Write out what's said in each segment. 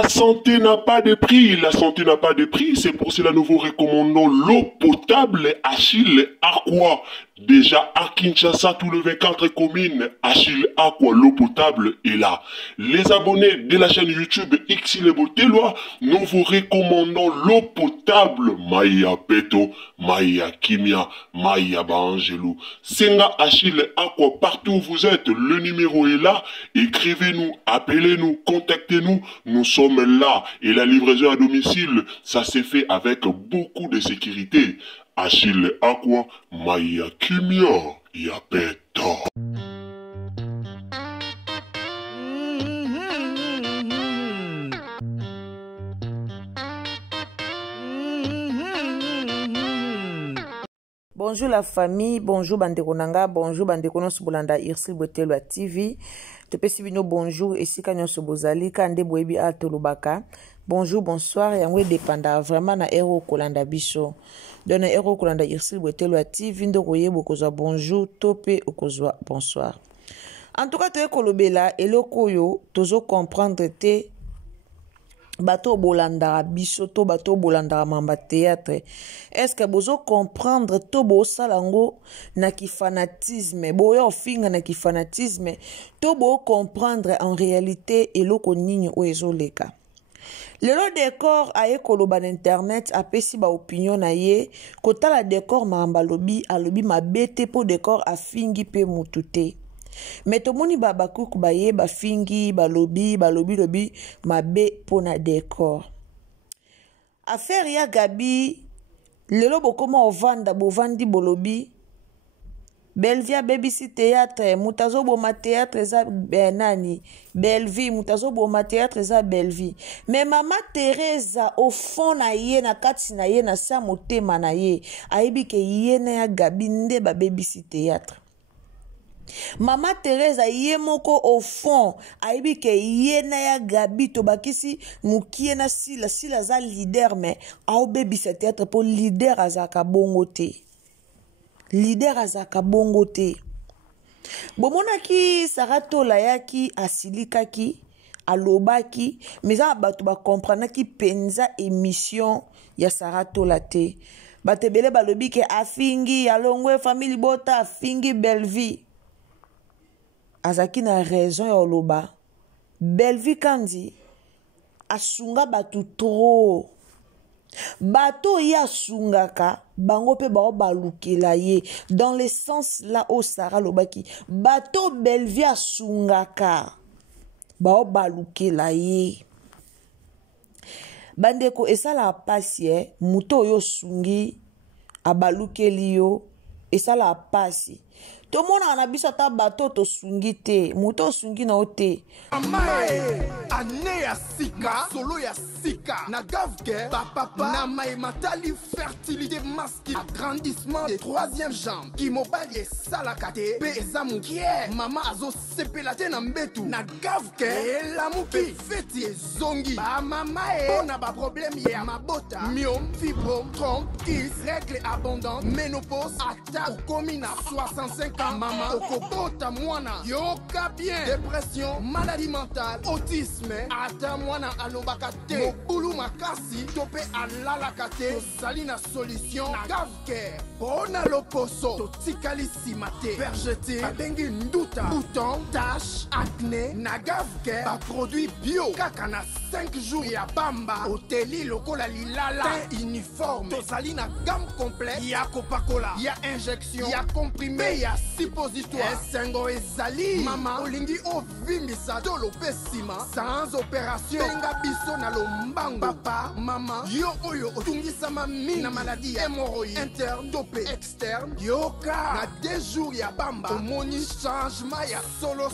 La santé n'a pas de prix, la santé n'a pas de prix, c'est pour cela nous vous recommandons l'eau potable Achille Aqua. Déjà à Kinshasa, tous les 24 communes, Achille Aqua, l'eau potable est là. Les abonnés de la chaîne YouTube Xile Botelwa, nous vous recommandons l'eau potable Maya Peto, Maya Kimia, Maya Bangelou. Senga Achille Aqua, partout où vous êtes, le numéro est là. Écrivez-nous, appelez-nous, contactez-nous, nous sommes là. Et la livraison à domicile, ça s'est fait avec beaucoup de sécurité. Achille Aqua, Maya Kimia, Yapeto. Bonjour la famille, bonjour Bandekonanga, bonjour Bandekono Subolanda Xile Botelwa TV. Topesi bino bonjour ici kanyo sobozali kande boyebi atolobaka. Bonjour, bonsoir et on dépendra vraiment na Ero Kolanda Biso. Dans na Ero Kolanda Xile Botelwa TV ndo koye bokozwa bonjour topé okozwa bonsoir. En tout cas to ekolobela eloko yo tozo comprendre te bato bolanda biso to bato bolanda mamba théâtre. Est-ce que bozo comprendre to bo salango na ki fanatisme boyo finga na ki fanatisme to bo comprendre en réalité eloko nini o ezoleka. Lelo décor a ekoloba internet apesi ba opinion na ye kota la décor mamba lobi alobi mabete po décor a fingi pe mutute. Mais to moni babakuku baye ba fingi balobi lobi mabe pona décor. Affaire ya Gabi lelo bokoma ovanda bovandi bolobi Belvia BBC théâtre mutazo boma théâtre za benani Belvi mutazo boma théâtre za Belvi. Mais Mama Teresa au fond na ye na kati na ye na sa motema na ye aibi ke ye na ya Gabi nde ba BBC théâtre. Mama Teresa ye moko au fond aibi ke ye na ya Gabi to bakisi mukie na sila za leader mais au BBC théâtre pour leader azaka bongo te. Leader azaka bongo te. Bomonaki Saratola yaki asilikaki alobaki mais ça bato ba comprendre ki penza émission ya Saratola te. Batebele balobi ke afingi alongwe family bota afingi Belvi. Azaki na raison ya oloba. Belvi kandi asunga batu trop. Bato ya sungaka bango pe bao balukela ye dans le sens là au Sara lobaki bato Belvi sungaka bao balukela ye bandeko esala pasi muto yo sungi abalukeli yo esala pasi to mona na biso ta bato to sungi te muto sungi na ote ane ya sika solo ya sika na gavke papa na mai matali fertilité masculine agrandissement des troisième jambe qui mobile salakate pe ezamu kie mama azo sepela te na mbetu na gavke la muki feti zongi ba mama ona ba problème ya mabota myome fibrome trompe kiss règle abondante ménopause ata komi na 65 Mama okobota mwana yoka bien dépression maladie mentale autisme ata mwana alobaka te mobulu makasi tope alalaka te tozali na solution na gavcare pona loposo totikali nsima te vergete babengi nduta bouton tache acné na gavcare baproduit bio kaka na 5 jours ya bamba oteli lokola lilala te uniforme tozali na gamme complet ya kopakola ya injection ya comprimé ya suppositoire esengo ezali mama olingi ovimbisa tolo pe nsima sans opération benga biso na lombango papa mama yo oyo otungisama mingi na maladie ya hémorroïde interne to pe externe yoka na 2 jours ya bamba omoni changement ya solo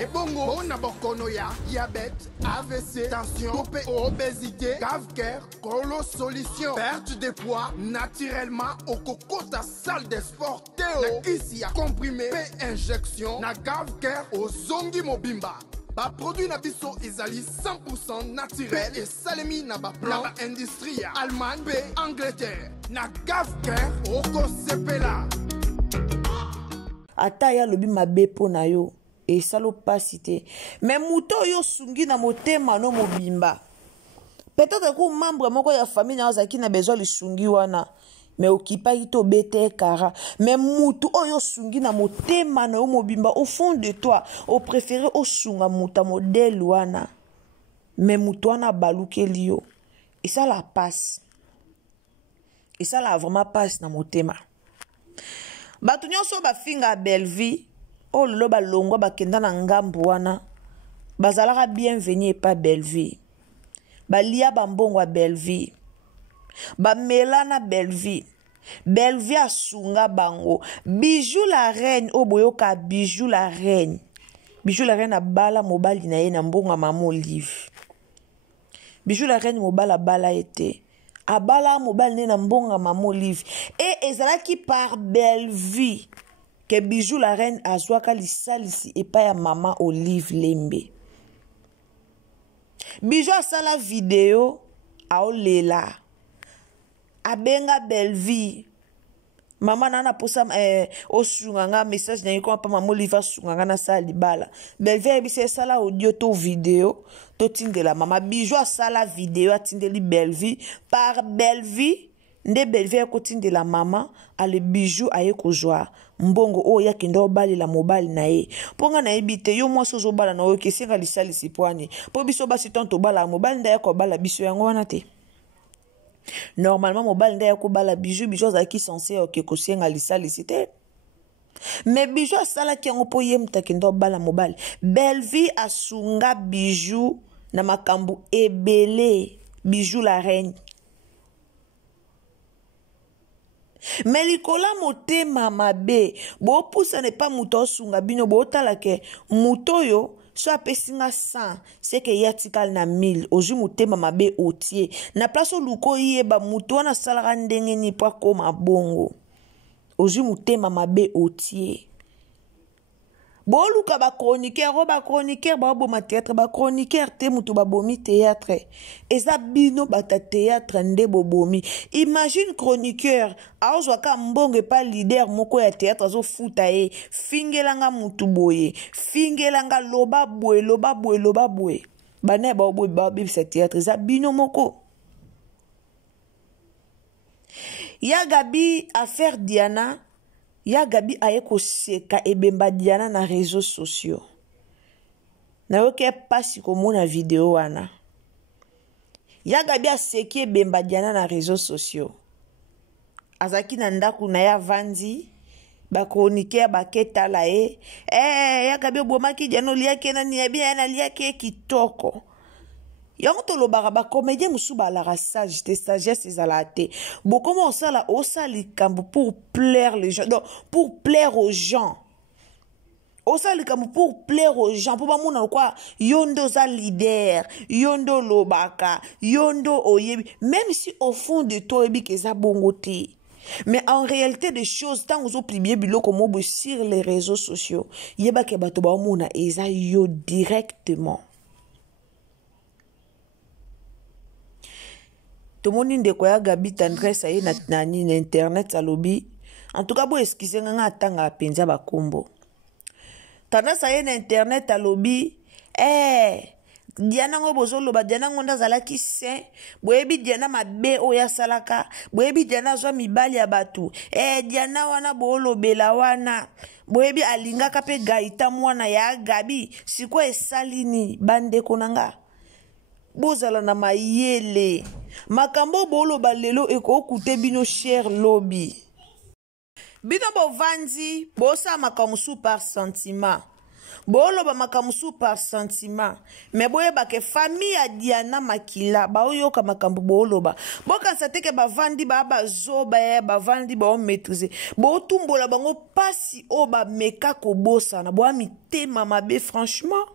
ebongo mpona bokono ya diabète AVC tension to pe obésité gavcare kolo solution perte de poids naturellement okokota salle de sport teo na kisi ya comprimé pe injection na gavcare ozongi mobimba ba produit na biso ezali 100% naturel et salemi na ba plan na ba industrie ya Allemagne pe Angleterre na gavcare okosepela ata ya lobi mabe po na yo esalo pasi te mais muto yo sungi na motema no mobimba peut-être que membre moko ya famille na ozaki na besoin lisungi wana mais okipaki to bete kara mais mutu oyo sungi na motema na yo mobimba au fond de toi au préféré osunga muta modèle wana mais mutu wana balukeli yo et ça la passe et ça la vraiment passe na motema bato nyonso bafinga belle vie o lelo balongwa bakenda na ngambu wana bazalaka bienvenue pas belle vie balia bambongo belle vie bamelana belle vie asunga bango bijou la reine oboyoka bijou la reine abala mobali na ye na mbonga mama Olive bijou la reine mobala bala ete abala mobali ne na mbonga mama Olive et ezalaki par belle vie que bijou la reine azwaka lisalisi epa ya mama Olive Lembe bijou asala video aolela abenga belle vie mama nana posa osunganga message na yiko pa mama Olive asunganga na sala libala belle vie ebise sala audio to video to tindela mama bijou asala video atindeli belle vie par belle vie nde belle vie ko tindela mama ale bijou aye kozwa mbongo o yakenda obalela mobali na ye ponga na ebite yo mwa sozo bala na yo kesenga lisalisi poani po biso basi tonto bala mobali nda yako bala biso yango wana te normalement mobali nda yako bala bijou azaki censé oke kosenga lisalisi te mais bijou asalaki yango po ye mutakenda obala mobali belle vie asunga bijou na makambu ebele bijou la reine mais likola motema mabe bo pousa ne pas muto sunga bino bo talake muto yo so apesinga 100 c'est que yatikal na 1000 oju motema mabe otie na place luko yeba muto wana salaka ndenge ni pa koma bongo oju motema mabe otie boluka ba chroniqueur ba boma théâtre ba chroniqueur te mutu ba bomi théâtre eza bino bata théâtre nde bobomi imagine chroniqueur aozwa ka mbonge pa leader moko ya théâtre zo futa ye fingelanga mutu boye fingelanga loba boye bana ba boye ba bibisa théâtre eza bino moko ya Gabi affaire Diana ya Gabi aye koseka ebemba Diana na réseaux sociaux na yoke pasi komona video wana ya Gabi aseki ebemba Diana na réseaux sociaux azaki na ndaku na ya vandi ba chroniqueur ba ketala ya Gabi obomaki Diana liake na niabi na liake kitoko yango tolobaka ba comédien musu balaka sage te sagesse ezalate bokoma osali kambo pour plaire les gens donc pour plaire aux gens osali kambo pour plaire aux gens pour bamona quoi yondo za leader yondo lobaka yondo oyebi même si au fond de toi ebi keza bongo te mais en réalité des choses tant aux publier biloko mobo sur les réseaux sociaux yeba ke bato ba mona eza yo directement. Tomoni ndeko ya Gabi tendresse aye na internet alobi en tout cas bo excuse nga atanga apenza bakombo tendresse aye na internet alobi Diana ngo bozoloba Diana ngo ndazalaki se boyebi Diana mabe oya salaka boyebi Diana zwa mibali ya batu Diana wana bolobela wana boyebi alingaka pe gaita mwana ya Gabi siko esalini bandeko nanga bozala na mayele makambo boloba lelo ekokute bino cher lobby bino bovanzi bosa makamusu par sentiment boloba makamusu par sentiment mais boyeba ke famille ya Diana Makila baoyoka makambo boloba bokanisa te ke bavandi bazoba bavandi baomaîtriser botumbola bango pasi o bameka kobosana boya mitema mabe franchement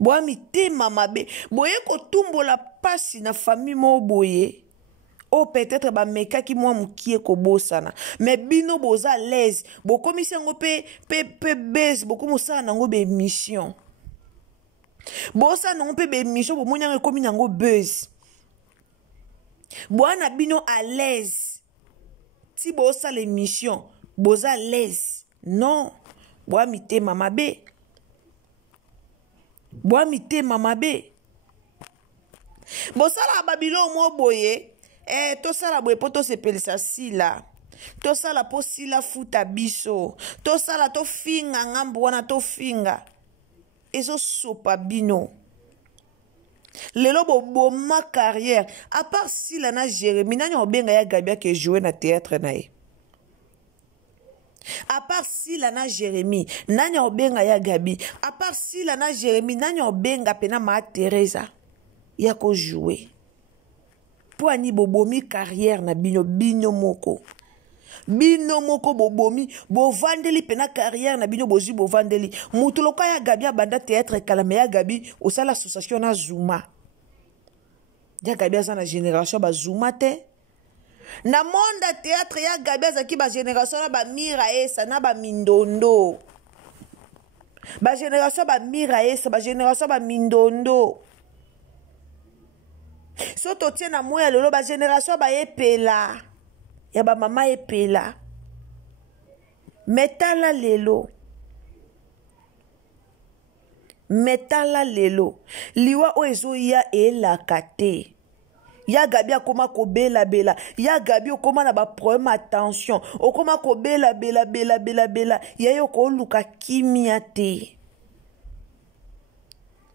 boya mitema mabe boye kotumbola pasi na famille mo boye o peut-être ba meka ki mwa mukie kobosana mais bino boza l'aise bokomisi ngo pe base bokomosa nango be mission bosa nango pe be mission bomoni ngo komi nango buzz boana bino à l'aise si bosa les missions boza l'aise non boa mitema mabe boa mitema mabe bosala babilo mo boye tosala boye po tosepelisa sila tosala po sila futa biso tosala tofinga ngambu wana tofinga ezosopa bino lelo boboma carrière à part sila na Jérémie nani obenga ya Gabia ke jouer na théâtre na ye à part sila na Jérémie nani obenga ya Gabi à part sila na Jérémie nani obenga pena ma Teresa ya ko jouer po ani bobomi carrière na bino moko bobomi bovandeli pena carrière na bino bozi bovandeli mutu loka ya Gabi abanda théâtre kalame ya Gabi osala association na Zuma ya Gabi aza na génération ba Zuma te na monde théâtre ya Gabi azaki ba génération na ba Mira Esa na ba Mindondo ba génération ba Mira Esa ba génération ba Mindondo so to tie na moya lelo ba génération ba epela ya ba mama epela metala lelo liwa o ezo ya elaka te ya Gabi akoma ko bela ya Gabi okoma na ba problème attention okoma ko bela ya yo ko luka kimia te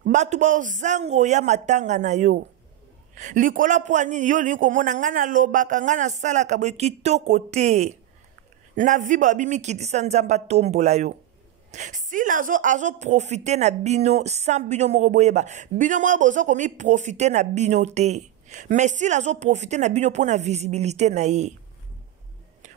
batu ba ozango ya matanga na yo likola po ani yo liko mona ngana lobaka ngana sala kabwe kitoko te na viba bimi kitisa nzamba tombola yo si azo profiter na bino sans bino moko boyeba bino moko bozo komi profiter na bino te mais si azo profiter na bino pona visibilité na ye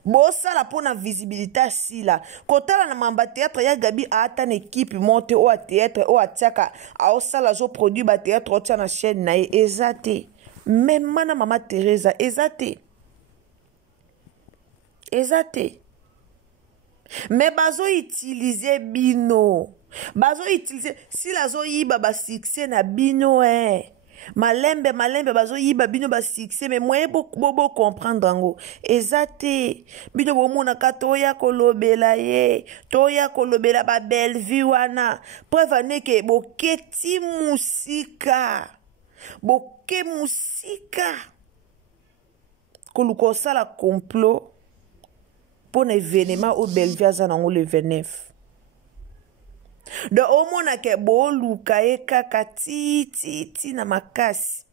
bosala pona visibilité sila kotala na mamba théâtre ya Gabi ata na équipe monte o théâtre o atiaka a osala zo produit ba théâtre otia na chaîne na ye ezate même mana mama Teresa ezate mais bazo utiliser bino bazo utiliser si lazo yiba ba succès na bino malembe bazo yiba bino ba succès mais moye bobo comprendre ngo ezate bino bomona ka toya kolobela ye toya kolobela ba belle vie wana preuve neke boketi musika koluko sala complot pour l'événement au Belvia zanango le 29 de omona ke boluka kaka ti na makasi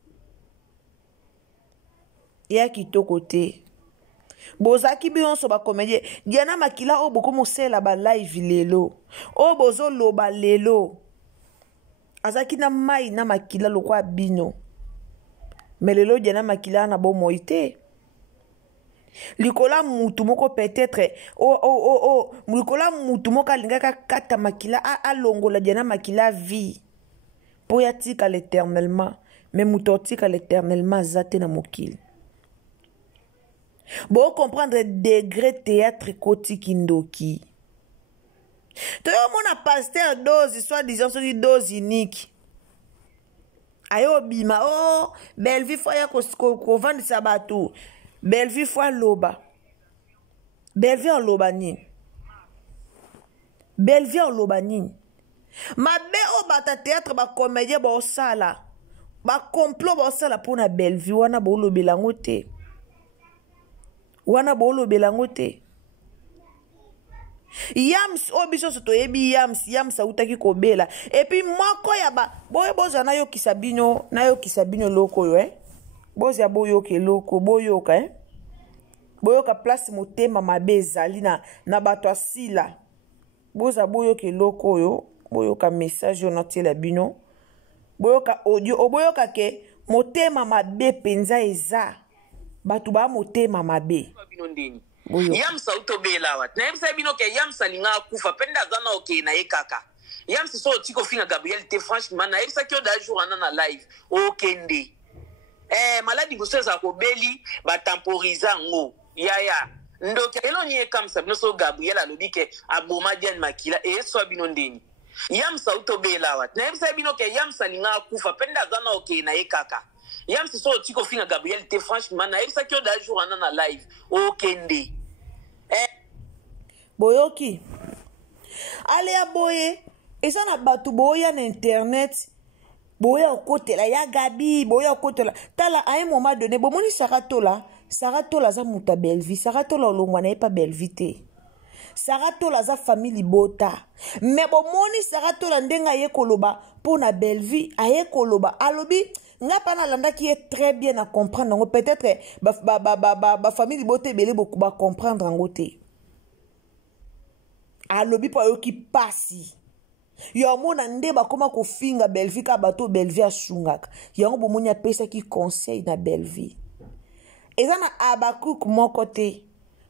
ya kitoko te bozaki bionso ba comédien Diana Makila o boko mosela ba live lelo o bozo loba lelo azaki na mai na Makila lokwa bino mais lelo Diana Makila na bo moite likola mutu moko peut-être likola mutu moko alingaka kata Makila alongola Diana Makila vie po ya tika l'éternellement mais mutu tika l'éternellement zate na mokili bon comprendre degré théâtre koti kindoki to yo mona pasteur dose soit disant sur dose unique ayo bima belle vie fois ya ko vendre sabatu belle vie fois loba belle vie en lobani mabe o bata théâtre ba comédien ba osala ba complot ba osala pour na belle vie wana bo lobelango te yams obiso soto yebi yams autaki kobela et puis moko ya ba boye boza na yo kisabino loko yo boza boyo ke loko boyoka boyoka place motema mabe ezali na bato asila boza boyo ke loko yo boyoka message yo notela bino boyoka audio oboyoka ke motema mabe penza eza batu ba motema mabe yamsa utobela wat na yamsa bino ke yamsa linga kufa penda zana okay na ekaka yamsa so tiko finga Gabriel te franchement na yamsa kyo da jour na live okende maladi buseza ko beli ba temporiza ngo yaya ndoke elonye kamsa bino so Gabriel alobi ke aboma Diane Makila so bino ndeni yamsa utobela wat na yamsa bino ke yamsa linga kufa penda zana okay na ekaka yamsa so tiko finga Gabriel te franchement na yamsa kyo da jour na live okende boyoki ale ya boye eza na batu boya na internet boya okotela ya Gabi boya okotela tala à un moment donné bomoni Saratola za muta Belleville Saratola olongwa na pas Belleville Saratola za famille bota mais bomoni Saratola ndenga ye koloba pona Belleville aye koloba alobi nga pana landa qui est très bien à comprendre peut-être ba famille bote belé beaucoup ba comprendre ngote alobi pa yo ki pasi yo mona nde bakoma ko finga Belleville ka bato Belleville asungaka yango bomoni apesa ki conseil na Belleville ezana Abakuk mon côté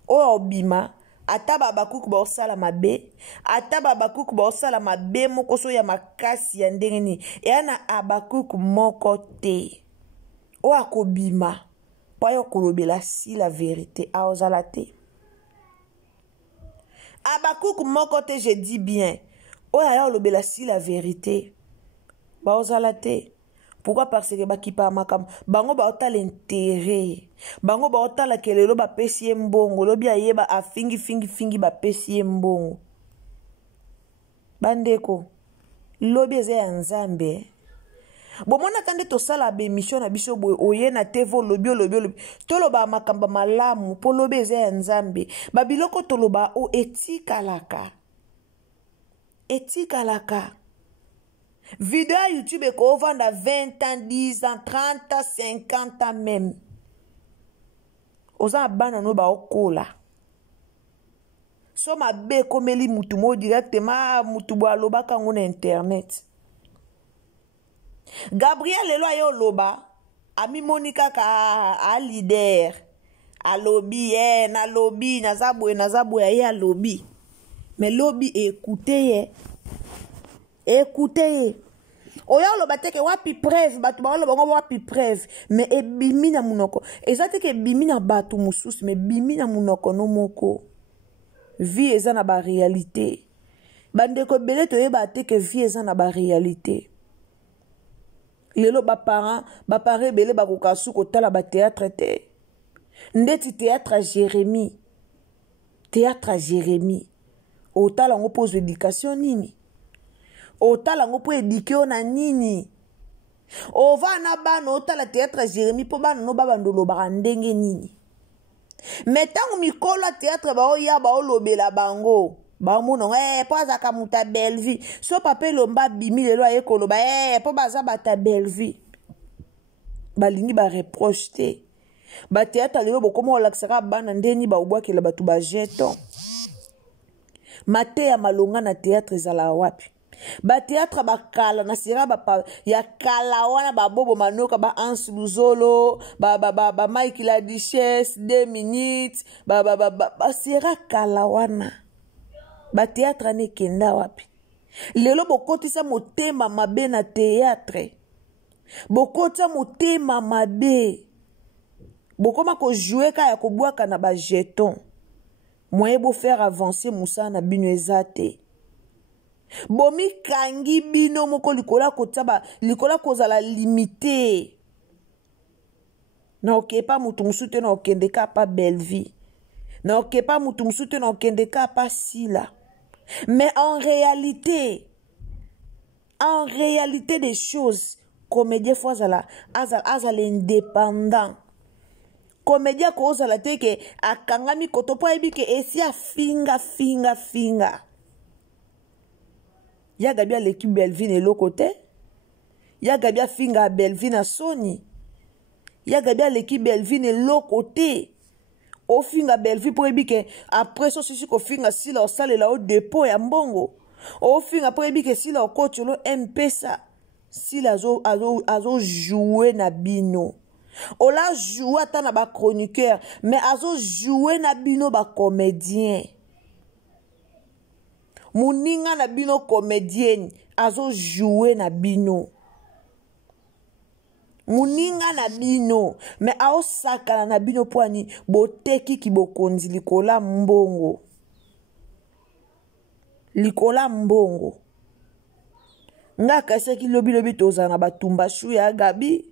o obima ata Abakuk ba osala mabe ata Abakuk ba osala mabe moko so ya makasi ya ndenge ni yana Abakuk mon côté o akobima pa yo kolobela si la vérité a ozalate Abakuk mon côté je dis bien oh ya lobela si la vérité ba ozalate pourquoi parce que bakipa makam bango ba ota l'intérêt bango ba ota la kelelo ba pesi mbongo lobi ayeba afingi ba pesi mbongo bandeko lobi eze ya nzambe bomona tande to sala be mission na biso boy oye na tevo lobi toloba makamba malamu po lobi eze ya nzambe babiloko toloba o etikalaka vidéo YouTube est qu'on vend à 20 ans, 10 ans, 30 ans, 50 ans même. Oza bana no ba okola. So ma be komeli mutu mo directement mutu bo aloba kango na internet. Gabriel Elo ayo loba ami Monica ka a leader a lobby na lobby na zabwe ya lobby. Mais lobby écoutez oya loba teke wapi preuve batu ba loba wapi preuve mais ebimi na munoko ezate ke bimi na batu mususu mais bimi na munoko no moko vie eza na ba réalité bandeko belé to yeba teke vie eza na ba réalité lelo ba parents belé ba kokasu ko tala ba théâtre te ndeti théâtre à Jérémie otala ngo pose éducation nini otala ngo po éduquer na nini ova na bana otala théâtre Jérémie po bana no baba ndolo ba ndenge nini metango mikolo théâtre ba oya ba olobela bango ba mono po azaka muta Belleville so papa lomba bimi lelo ayekolo ba po baza bata Belleville balingi ba reproche te ba théâtre lelo bokoma olaksaka bana ndeni ba obwakela batu ba jeton mate ya malonga na théâtre ezala wapi ba théâtre bakala na sira ba ya kala wana ba bobo manoka ba Ans Luzolo ba Mike la Duchesse 2 minutes ba sira kala wana ba théâtre ne kenda wapi lelo bokotisa motema mabe na théâtre bokota motema mabe bokoma ko jouer ka ya kobwaka na ba jeton moyen beau faire avancer Moussa na bino ezate bomi kangi bino moko likola kotaba likola kozala limité na okepa mutu musute na okendeka pa Belleville na okepa mutu musute na okendeka pa Sila mais en réalité des choses comédien fois azala indépendant comédien ko ozala teke akangami kotopo ebike esi finga ya gabia l'équipe Belleville et l'autre côté ya gabia finga Belleville na Sony ya gabia l'équipe Belleville et l'autre côté o finga Belleville pour ebike après so susi ko finga sila o sale la o dépôt ya mbongo o finga pour ebike sila o coach lo mpesa sila azo jouer na bino ola jouer ata na ba chroniqueur mais azo jouer na bino ba comédien muninga na bino comédienne azo jouer na bino muninga na bino mais ao sakala na bino poani boteki ki bokonzi likola mbongo nga kaseki lobi toza na batumba shu ya Gabi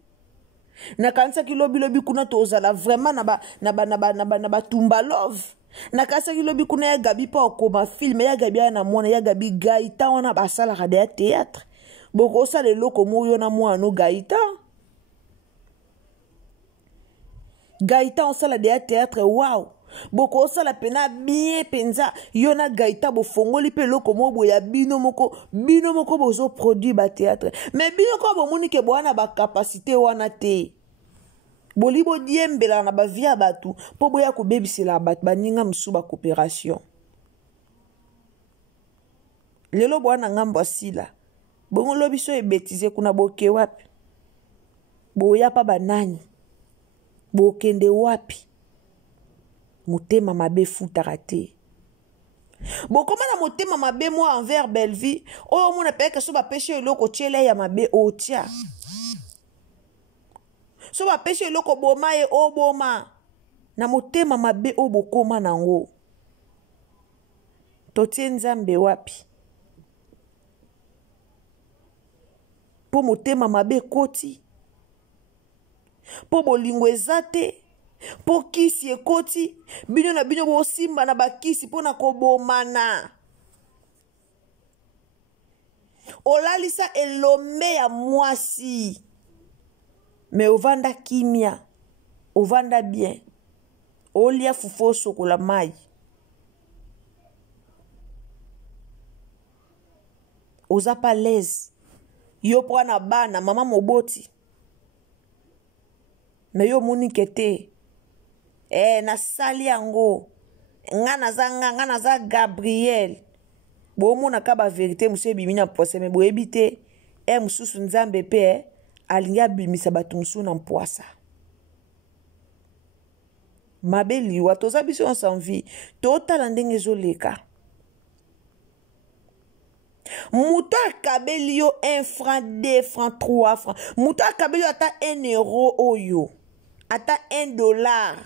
na kanisa ki lobi kuna tozala vraiment na batumba love na kanisa ki lobi kuna ya Gabi pa okoma film ya Gabi na mona ya Gabi gaita wana basala de théâtre boko sa lelo komo yo na mwana Gaïta. Gaïta on sala de théâtre wow. Boko sala pena bien penza yo na Gaïta bo fongoli pe loko mo boya bino moko bozo produit ba théâtre. Mais bino ko bo moni ke boana ba capacité wana te. Bolibo diembela na ba via batu po boya ko bebisela batu baninga msuba coopération. Lelo boana ngambo asila. Bongo lobiso ebetize kuna boke wapi. Boya pa banani. Bokende wapi. Motema mabe futaka te. Bokoma na motema mabe moi envers Belleville. Oyo mona peke so ba pêche eloko tiele ya mabe otia. So ba pêche eloko boma e oboma. Na motema mabe obokoma nango. Totie Nzambe wapi. Po motema mabe koti. Po bolingo ezate. Po kisi ekoti. Bino na bino bo simba na bakisi po na kobomana. Olalisa elome ya mwasi. Me ovanda kimia. Ovanda bien. Olia fufo sokola mai. Oza pa lez. Yo prana bana mama moboti. Me yo moni kete. Na sali yango. Ngana za Gabriel. Bo mona kaba vérité monsieur bimina poise me bo ebite. Mususu Nzambe pe alinga bimisa batu musu na mpoasa. Mabeli watoza biso ensemble. Totala ndenge zoleka. Mouta kabeli yo 1 franc, 2 francs, 3 francs. Mouta kabeli yo ata 1 euro oyo. Ata $1.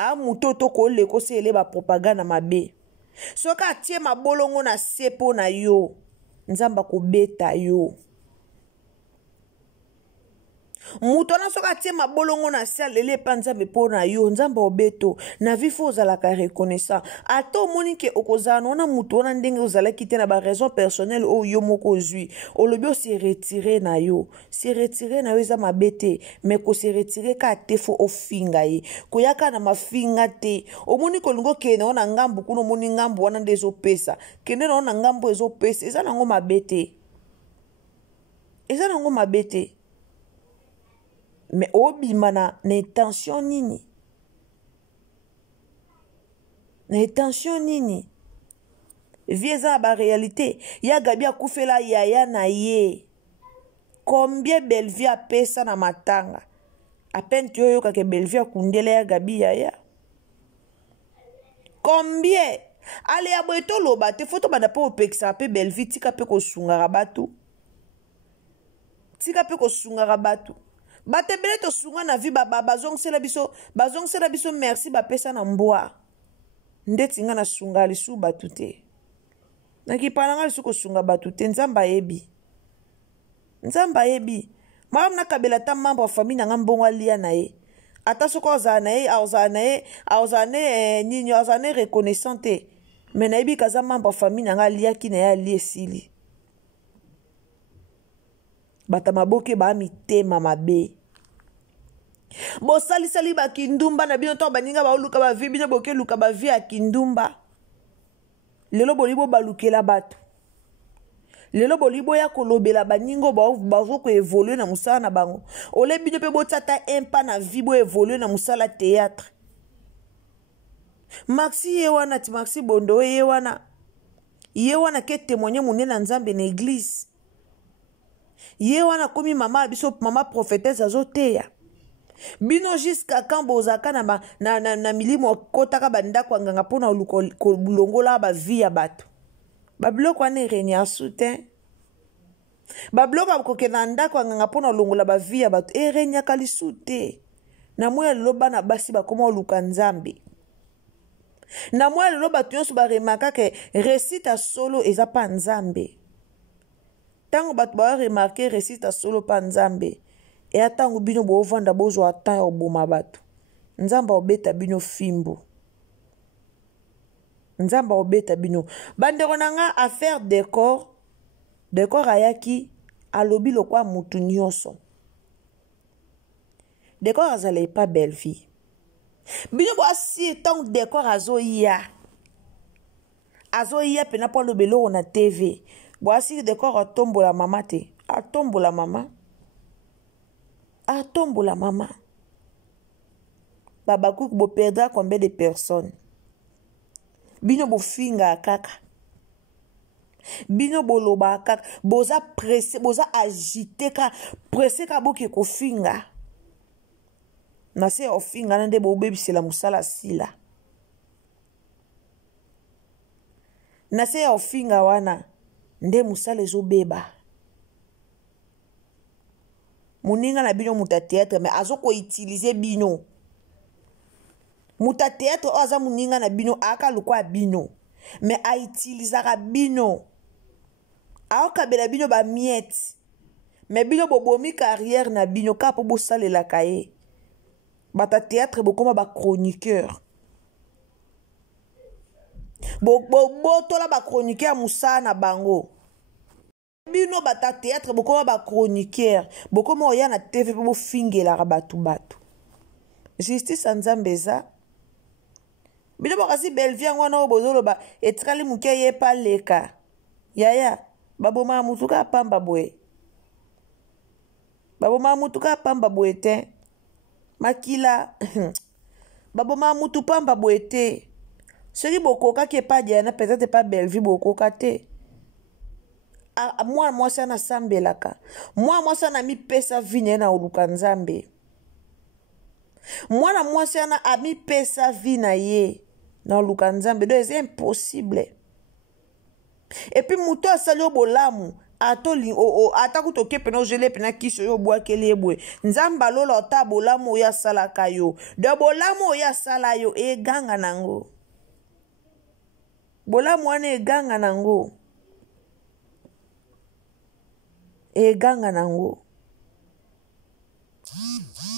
A muto toko leko se ele ba propaganda mabe. Soka tie mabolongo na sepo na yo. Nzamba kubeta yo. Muto na soka tie mabolongo na se lele pa Nzambe po na yo. Nzamba obeto. Na vifo ozalaka reconnaissant. Ato monike okozana na muto na ndenge ozala kite na ba raison personnelle o yo moko zui. Olobio se retirer na yo. Se retirer na yo eza mabete. Mais ko se retirer ka tefo ofinga ye. Ko yaka na mafinga te. Omoni ko lungo kene ona ngambu kuno moni ngambu wana ndezo pesa. Kene na ona ngambu ezo pesa. Eza nango mabete. Eza nango mabete. Mais obima na intention nini? Na intention nini? Vieza ba réalité. Ya gabi akufela yaya na ye. Combien Belleville a pesa na matanga? À peine tu yoka ke Belleville kundele ya gabi yaya. Combien? Ale ya boeto loba te foto bada po opeksa pe Belleville tika pe ko sungara batu. Tika pe ko sungara batu. Batebele to sunga na vi bazong sela biso merci ba pesa na mboa. Ndeti nga na sunga lisu batute. Na kipana lisu ko sunga batute Nzamba yebi. Nzamba yebi. Mwa na kabela ta membre wa famille na ngambongo alia na ye. Ata soko ozane nini ozane reconnaissante. Mais na yebi kaza membre wa famille na ngalia ki na ya lie sili. Bata maboke ba mitema mabe. Bo sali ba kindumba na bino to baninga ba oluka ba vi bino boke luka ba vi a kindumba. Lelo bolibo balukela batu. Lelo bolibo ya kolobela baningo ba ko évoluer na musala na bango. Ole bino pe botata empa na vi bo évoluer na musala théâtre. Maxi yewana ti Maxi Bondo yewana. Yewana ke témoigner monena Nzambe na église. Yewana komi mama biso mama prophétesse azoteya. Bino jusqu'à quand bozaka na milimo kotaka bandako nganga pona longola ba vie ya bato. Babloko ane renya soutien. Babloko ko na ndako nganga pona longola ba vie ya bato renya kali soute. Na moya loba na basi ba koma luka Nzambe. Na moya loba tuyonso ba remaka ke récite solo eza pa Nzambe. Tango bato ba remarquer récite solo pa Nzambe. E atango bino bo vanda bozo atan oboma bato. Nzamba obeta bino fimbo. Nzamba obeta bino. Bandeko nanga affaire décor ayaki alobi lokwa mutu nyonso décor azala pas belle fille bino bo asi tant décor azoya pena po lobelo na TV bo asi décor atombola mama te atombola mama babaku bo perdra combien de personnes bino bo finga kaka bino bo loba kaka boza pressé boza agité ka pressé ka boki ko finga na se ofinga nande bo bebisela musala sila na se ofinga wana nde musala ezobeba muninga na bino muta théâtre mais azoko utiliser bino muta théâtre oza muninga na bino aka lukwa bino mais a utilizaka bino aokabela bino ba miette mais bino bobomi carrière na bino ka po bosalela kaye bata théâtre bokoma ba chroniqueur botola ba chroniqueur musana na bango bino bata théâtre bokoma ba chroniqueur bokoma oya na TV po bofingelaka batu justice nzambe eza bino bakasi belvie ngwana o bozoloba etikali muke ye pa leka yaya baboma mutuka pamba boye te makila baboma mutu pamba boye te soki bokoka ke pa diana peut-être pas belvie bokoka te mwana mwasi ana sambelaka mwana mwasi ana mipesa vine na oluka nzambe mwana mwasi ana amipesa vi na ye na oluka nzambe donc c'est impossible et puis muto asali o bolamu atoli atakuto ke pena ojele pena kiso yo bwakeli ebwe nzamba lola ota bolamu oya salaka yo de bolamu oya sala yo eganga nango bolamu wana eganga nango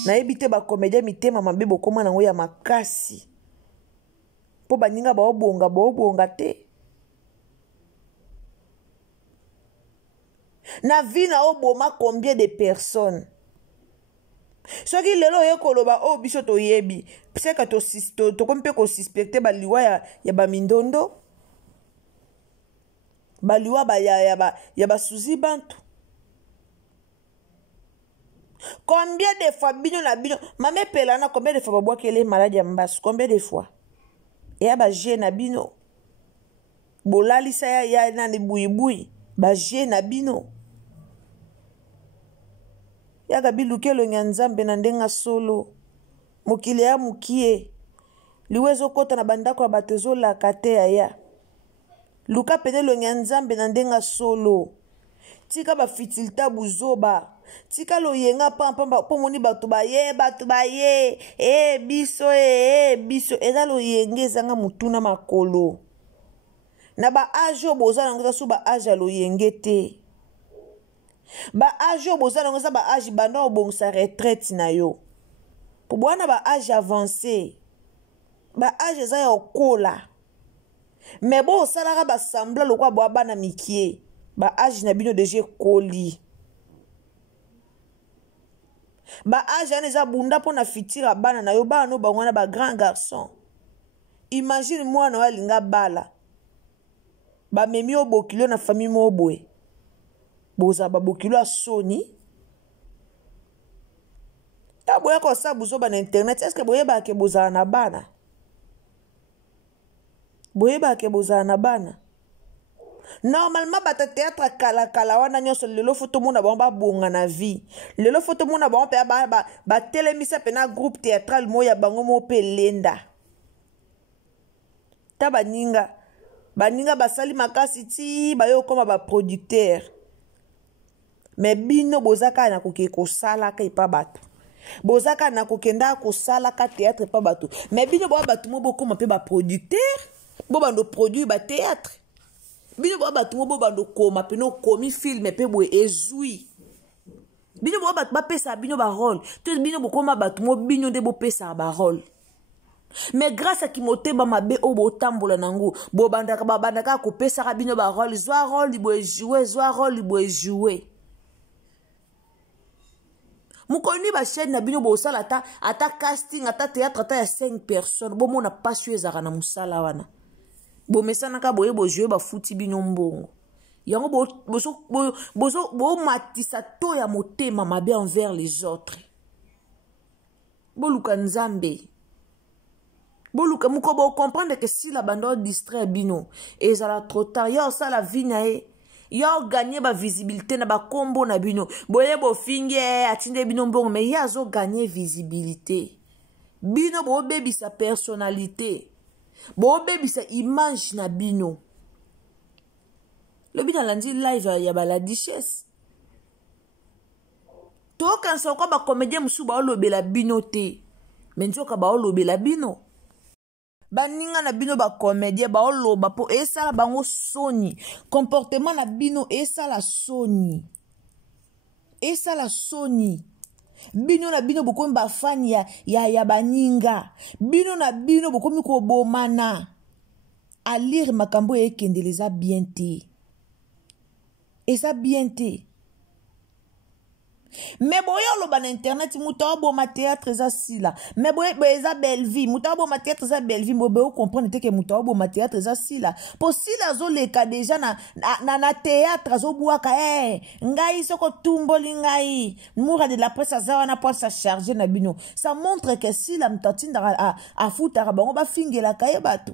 nayebi te bakomedia mitema mabe bokoma nango ya makasi po baninga baobonga te na vie na oboma combien de personnes soki lelo yekoloba o biso toyebi pseka tokomi mpe kosuspecte baliwa ya bamindondo baliwa ya basuzi bantu combien de fois bino na bino mame pelana combien de fois babwakele maladi ya mbasu combien de fois eya baje na bino bolalisa ya nani buyibui baje na bino yaka bilukelo nya nzambe na ndenga solo mokili ya mukie liwezo kota na bandako ya bato ezolaka te yaya luka penelo nya nzambe na ndenga solo tika bafitilita buzoba tika loyenga pampamba po moni bato baye biso biso eza loyenge ezanga mutuna makolo na ba age oyo boza nango eza so ba age ya loyenge te ba age oyo boza nango eza ba age banda obongisa retraite na yo po bwana ba age avancé ba age eza ya okola me bo osalaka basambla lokwa bwa bana mikie ba age na bino deja ekoli ba age wana eza bunda mpo na fitira bana na yo bana no bango wana ba grand garçon imagine mwana oyo alinga bala bamemi yo bokilo na famille mo boye boza babokilo ya soni ta boya kosa buzoba na internet est-ce que boyebake bozala na bana normalement bata théâtre kala wana nyonso lelo foto mona bango babonga na vie lelo foto mona bango mpe batelemisa pena groupe théâtral mo ya bango mo mpe lenda ta baninga basali makasi ti bayo koma baproducteur mais bino bozaka na koke kosalaka epa bato bozaka na kokenda kosalaka théâtre epa bato mais bino boa bato mo bokoma mpe baproducteur bo bando produit ba théâtre bino boa bato mo bo bando koma mpe no komi film mpe boye ezwi bino boa bato bapesa bino barole to bino bokoma bato mo bino nde bopesa barole mais grâce à kimoteba mabe o botambola nango babandaka kopesaka bino barole zwa role libo jouer mukoni ba chaîne na bino bo sala ata casting ata théâtre ata ya 5 personnes bo mona passion ezaka na musala wana bo mesana ka boye bo jouer ba futi bino mbongo yango bo matisa to ya motema mabe envers les autres bo luka nzambe bo luka muko bo comprendre que si la bando distrait bino ezala trop tard yo ça la vie na e yo gagner ba visibilité na ba kombo na bino boye bo fingi atinde bino mbongo mais ya zo gagner visibilité bino bo bebi sa personnalité bo bebi sa image na bino le bina landi live ya ba la duchesse to kan sa ko ba comédien musu ba olobela bino te mais nzoka ba olobela bino baninga na bino ba comédien ba oloba po esala bango soni comportement na bino esala soni bino na bino bokomi ba fan ya baninga bino na bino bokomi ko bomana a lire makambo ekendeleza bien te eza bien te mais boye oloba na internet muta oboma théâtre eza sila mais boye eza belle vie muta oboma théâtre eza belle vie bobe o comprendre te ke muta oboma théâtre eza sila po sila azoleka déjà na théâtre azobwaka ngai soko tumboli ngai moura de la presse aza wana po sa charger na bino ça montre que sila mtatindaka afutaka bango bafingelaka ye bato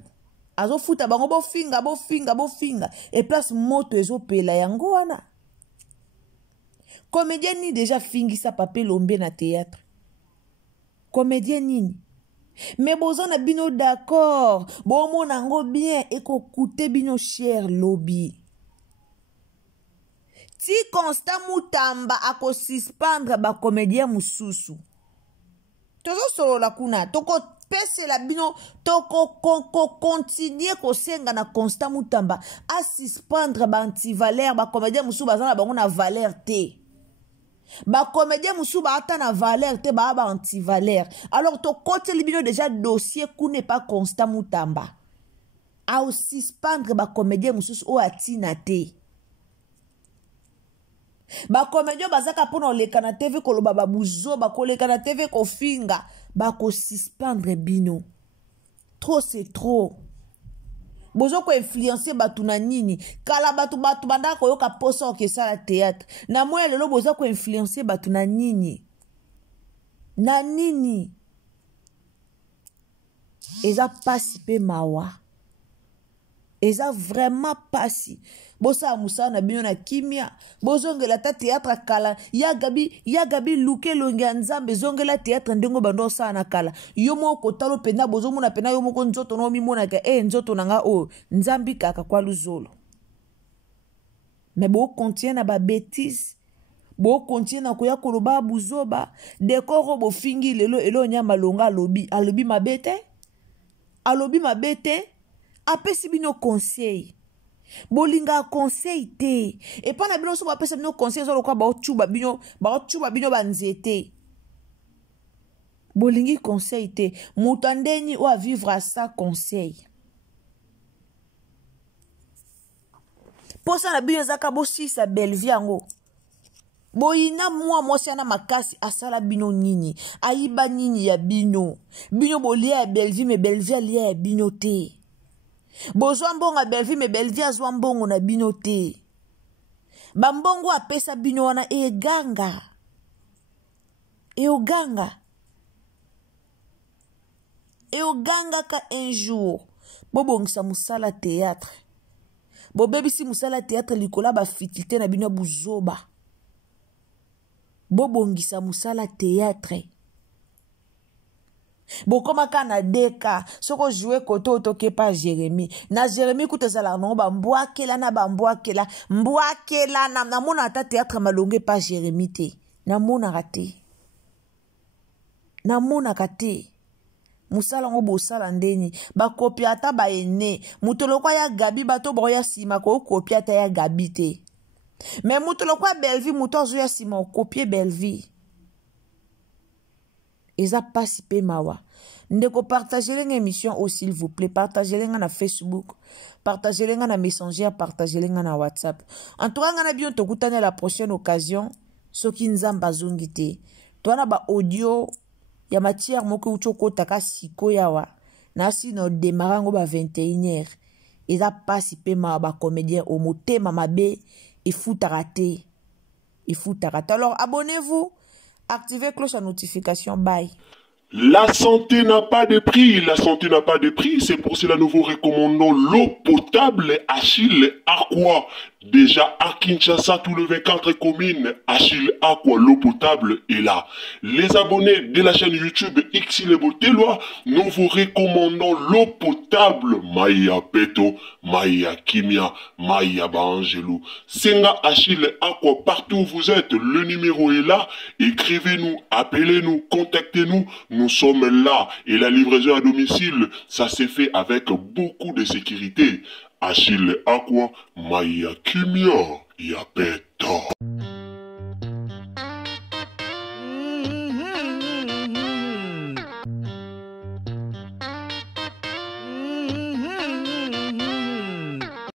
azofuta bango bofinga et place moto ezopela yango wana comédien ni déjà fingisa pape lombe na théâtre comédien nini mais bozo na bino d'accord bomo nango bien ekoute bino cher lobby ti Constant Mutamba akosispandre ba comédien mususu tozo solola kuna toko pese la bino toko continuer ko senga na Constant Mutamba a suspendre ba anti-valeur ba comédien mususu bazana bango na valeur te ba comédien musu ba ata na valeur te ba anti-valeur alors to côté libino déjà dossier ku n'est pas Constant Mutamba a aussi suspendre ba comédien musu o atina te ba comédien bazaka pona oleka na TV ko loba ba buzo ba koleka na TV ko finga ba ko suspendre bino trop c'est trop bozo ko influencer batu na nini kala batu banda ko yoka poso ke sala théâtre na moya lelo bozo ko influencer batu na nini eza pasi pe mawa eza vraiment pasi bosa musa na bino na kimia bozongela ta théâtre kala ya gabi luke longa nzambe zongela théâtre ndengo bando sa na kala yo moko talo pena bozo mona pena yo moko nzoto no mi mona ka nzoto nanga o nzambi kaka kwa luzolo mais bo contient na ba bêtise bo contient na koya koloba buzoba dekoro bo fingi lelo elo nyama longa alobi mabete apesi bino conseil bolinga conseil te et pas na bino so apesi bino conseil zo lokwa ba chuba bino banzete bolingi conseil te mutandeni o a vivre à ça conseil posa na bino zaka bo si sa belle vie yango boyina mwasi ana makasi asala bino nini ayiba nini ya bino bolia ya belle vie mais belle vie alia ya bino te bozwa mbongo belle vie mais belle vie azwa mbongo na bino te bambongo apesa bino wana eganga ka un jour bobongisa musala théâtre bobebisi musala théâtre likola bafitilité na bino buzoba bobongisa musala théâtre bokomaka na deka soko jouer koto toke pa Jérémie na Jérémie kutezala no bambwakela na mona ata théâtre malonge pa Jérémie te na mona kate musala ngo bosala ndeni ba kopia ata ba ene mutolo kwa ya gabi bato boya sima ko kopia ata ya gabi te mais mutolo kwa Belleville mutozo ya sima copier Belleville eza pasi pe mawa ndeko partager l'émission aussi s'il vous plaît partager na Facebook partager na Messenger partager na WhatsApp en tout cas ngana bien tokutana la prochaine occasion soki nzamba zongite Toana ba audio ya matière moko uchoko taka siko yawa. Nasi no demarango ba 21h. Eza pasi pe ma ba comédien au motema mabe et foutarate. Alors abonnez-vous, activez cloche à notification, bye. La santé n'a pas de prix, la santé n'a pas de prix, c'est pour cela nous vous recommandons l'eau potable Achille Aqua. Déjà à Kinshasa, tous les 24 communes, Achille Aqua, l'eau potable est là. Les abonnés de la chaîne YouTube Ixile Botelwa, nous vous recommandons l'eau potable Maya Peto, Maya Kimia, Maya Bangelou. Senga Achille Aqua, partout où vous êtes, le numéro est là. Écrivez-nous, appelez-nous, contactez-nous. Nous sommes là et la livraison à domicile, ça s'est fait avec beaucoup de sécurité. Achille Aqua, Maya Kimia, Yapeto.